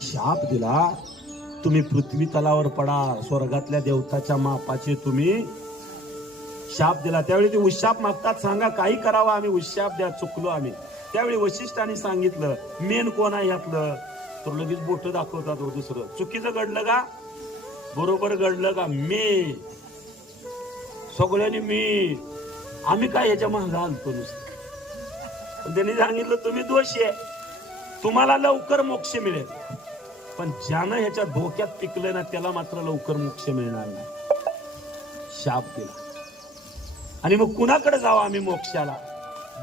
शाप दिला, तुम्ही पृथ्वी तलावर पडा, स्वर्गातल्या देवताच्या मापाचे तुम्ही शाप दिला. त्यावेळी ते उशाप मागतात, सांगा काही करावं आम्ही, उशाप द्या, चुकलो आम्ही. त्यावेळी वशिष्ठांनी सांगितलं मेन कोण आहे यातलं, तर लगेच बोट दाखवतात. दुसरं चुकीचं घडलं का बरोबर घडलं का, मी सगळ्यांनी मी, आम्ही काय याच्या मागे आणतो नुसतं. त्यांनी सांगितलं तुम्ही दोषी आहे, तुम्हाला लवकर मोक्ष मिळेल, पण ज्यानं ह्याच्या डोक्यात पिकलं ना त्याला मात्र लवकर मोक्ष मिळणार नाही. शाप दिला. आणि मग कुणाकडे जावा आम्ही मोक्षाला,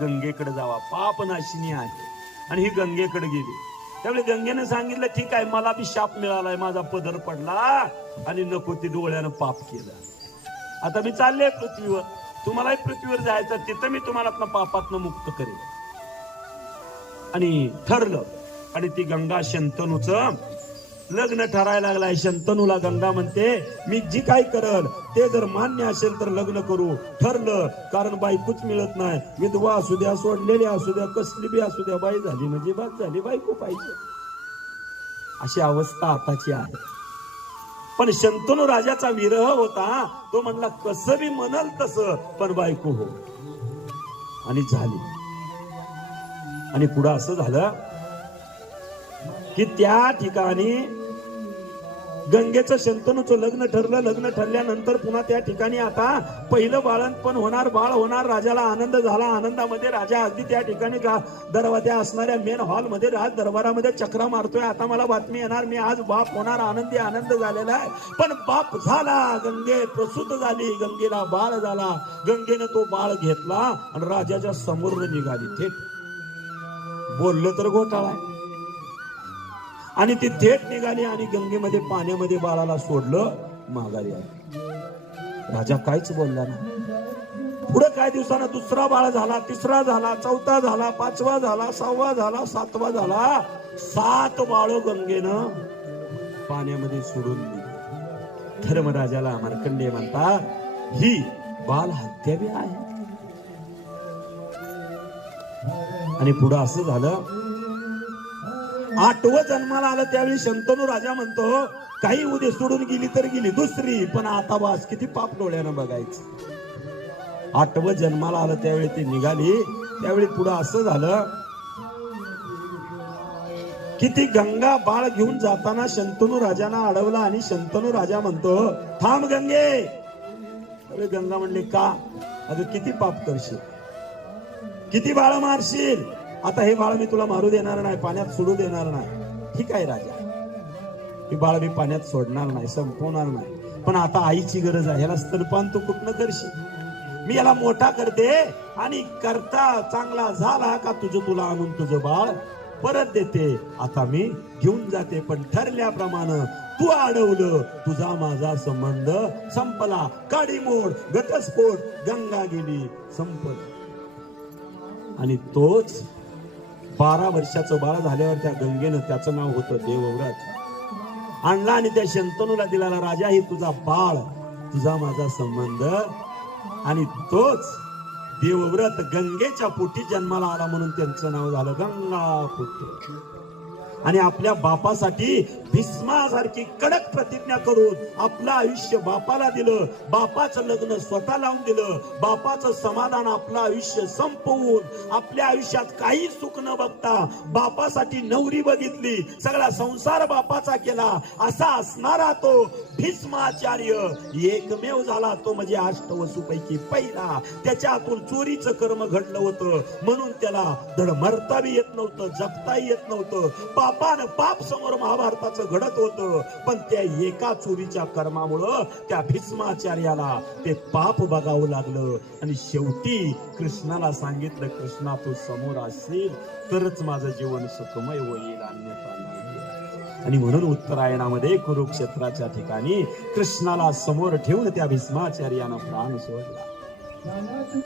गंगेकडे जावा, पाप नाशिनी आहे. आणि ही गंगेकडे गेली. त्यावेळी गंगेने सांगितलं ठीक आहे, मला बी शाप मिळालाय, माझा पदर पडला आणि नको ते डोळ्यानं पाप केलं, आता मी चालले पृथ्वीवर, तुम्हालाही पृथ्वीवर जायचं, तिथं मी तुम्हाला पापातनं मुक्त करेन. आणि ठरलं. आणि ती गंगा शंतनूचं लग्न ठरायला लागलाय. शंतनूला गंगा म्हणते मी जी काय करल ते जर मान्य असेल तर लग्न करू. ठरलं, कारण बायकोच मिळत नाही, विधवा असू द्या, सोडलेली असू द्या, कसली बी असू द्या, बाई झाली म्हणजे बात झाली, बायको पाहिजे. अशी अवस्था आताची आहे. पण शंतनू राजाचा विरह होता, तो म्हणला कसं बी म्हणल तसं पण बायको हो, आणि झाली. आणि पुढं असं झालं की त्या ठिकाणी गंगेचं शंतनूचं लग्न ठरलं. लग्न ठरल्यानंतर पुन्हा त्या ठिकाणी आता पहिलं बाळंतपण होणार, बाळ होणार. राजाला आनंद झाला. आनंदामध्ये राजा अगदी त्या ठिकाणी दरवाजा असणाऱ्या मेन हॉलमध्ये राज दरबारामध्ये चक्रा मारतोय. आता मला बातमी येणार, मी आज बाप होणार, आनंदी आनंद झालेला आहे. पण बाप झाला, गंगे प्रसूत झाली, गंगेला बाळ झाला. गंगेनं तो बाळ घेतला आणि राजाच्या समोर निघाली. थेट बोललं तर घोटाळा आहे. आणि ती थेट निघाली आणि गंगेमध्ये पाण्यामध्ये बाळाला सोडलं, माघारी आली. राजा काहीच बोलला नाही. पुढे काही दिवसानं दुसरा बाळ झाला, तिसरा झाला, चौथा झाला, पाचवा झाला, सहावा झाला, सातवा झाला. 7 बाळ गंगेनं पाण्यामध्ये सोडून दिली. धर्मराजाला मार्कंडेय म्हणतात ही बाल हत्या बी आहे. आणि पुढं असं झालं, 8वं जन्माला आलं. त्यावेळी शंतनू राजा म्हणतो काही उद्या सोडून गेली तर गेली, दुसरी पण आता बास, किती पाप डोळ्यानं बघायचं. 8वं जन्माला आलं त्यावेळी ती निघाली. त्यावेळी पुढं असं झालं की ती गंगा बाळ घेऊन जाताना शंतनू राजांना अडवला. आणि शंतनू राजा म्हणतो थांब गंगे. त्यावेळी गंगा म्हणली का, अगं किती पाप करशील, किती बाळ मारशील, आता हे बाळ मी तुला मारू देणार नाही, पाण्यात सोडू देणार नाही. ठीक आहे राजा, हे बाळ मी पाण्यात सोडणार नाही, संपवणार नाही, पण आता आईची गरज आहे, याला स्तनपान तू कुठनं करशील, मी याला मोठा करते आणि करता चांगला झाला का तुला आणून तुझं बाळ परत देते. आता मी घेऊन जाते, पण ठरल्याप्रमाणे तू अडवलं, तुझा माझा संबंध संपला. काडीमोड, घटस्फोट, गंगा गेली, संपलं. आणि तोच 12 वर्षाचं बाळ झाल्यावर त्या गंगेनं, त्याचं नाव होतं देवव्रत, आणला आणि त्या शंतनूला दिला. राजा ही तुझा बाळ, तुझा माझा संबंध. आणि तोच देवव्रत गंगेच्या पोटी जन्माला आला, म्हणून त्यांचं नाव झालं गंगापुत्र. आणि आपल्या बापासाठी भीष्मासारखी कडक प्रतिज्ञा करून आपलं आयुष्य बापाला दिलं, बापाचं लग्न स्वतः लावून दिलं, बापाचं समाधान आपलं आयुष्य संपवून आपल्या आयुष्यात काही सुख न बघता बापासाठी नवरी बघितली, सगळा संसार बापाचा केला. असा असणारा तो भीष्माचार्य एकमेव झाला, तो म्हणजे अष्टवसूपैकी पहिला. त्याच्या हातून चोरीचं कर्म घडलं होतं, म्हणून त्याला धड मरता बी येत नव्हतं, जगताही येत नव्हतं. पापानं पाप समोर महाभारताचं घडत होतं, पण त्या एका चोरीच्या कर्मामुळं त्या भीष्माचार्याला ते पाप बघावं लागलं. आणि शेवटी कृष्णाला सांगितलं, कृष्णा तू समोर असेल तरच माझं जीवन सुखमय होईल, अन्यथा नाही. आणि म्हणून उत्तरायणामध्ये कुरुक्षेत्राच्या ठिकाणी कृष्णाला समोर ठेवून त्या भीष्माचार्यानं प्राण सोडला.